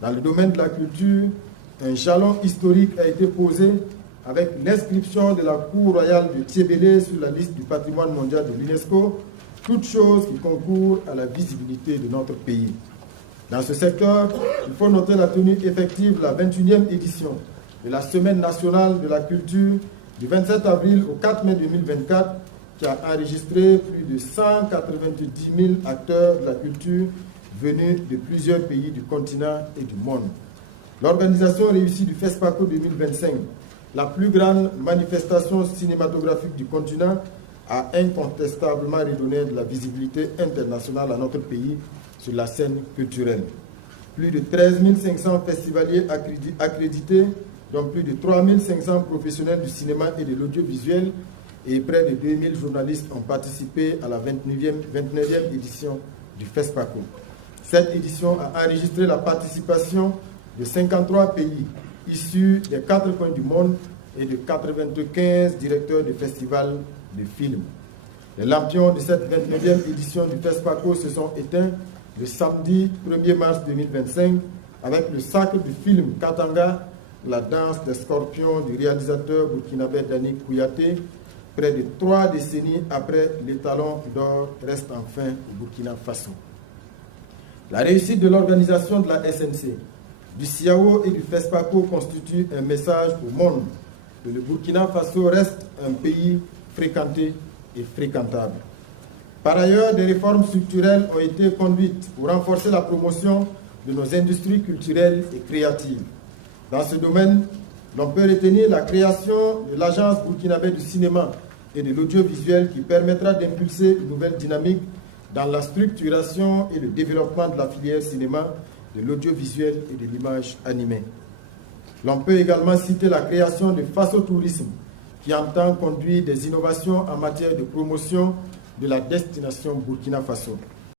Dans le domaine de la culture, un jalon historique a été posé avec l'inscription de la Cour royale de Thiébélé sur la liste du patrimoine mondial de l'UNESCO, toute chose qui concourt à la visibilité de notre pays. Dans ce secteur, il faut noter la tenue effective de la 21e édition de la Semaine nationale de la culture du 27 avril au 4 mai 2024, qui a enregistré plus de 190 000 acteurs de la culture venus de plusieurs pays du continent et du monde. L'organisation réussie du FESPACO 2025, la plus grande manifestation cinématographique du continent, a incontestablement redonné de la visibilité internationale à notre pays sur la scène culturelle. Plus de 13 500 festivaliers accrédités, dont plus de 3 500 professionnels du cinéma et de l'audiovisuel, et près de 2000 journalistes ont participé à la 29e édition du FESPACO. Cette édition a enregistré la participation de 53 pays issus des 4 coins du monde et de 95 directeurs de festivals de films. Les lampions de cette 29e édition du FESPACO se sont éteints le samedi 1er mars 2025 avec le sacre du film Katanga, la danse des scorpions du réalisateur burkinabé Dani Kouyaté. Près de 3 décennies après, l'étalon d'or reste enfin au Burkina Faso. La réussite de l'organisation de la SNC, du CIAO et du FESPACO constitue un message au monde que le Burkina Faso reste un pays fréquenté et fréquentable. Par ailleurs, des réformes structurelles ont été conduites pour renforcer la promotion de nos industries culturelles et créatives. Dans ce domaine, l'on peut retenir la création de l'Agence burkinabé du cinéma et de l'audiovisuel qui permettra d'impulser une nouvelle dynamique dans la structuration et le développement de la filière cinéma, de l'audiovisuel et de l'image animée. L'on peut également citer la création de Faso Tourisme, qui entend conduire des innovations en matière de promotion de la destination Burkina Faso.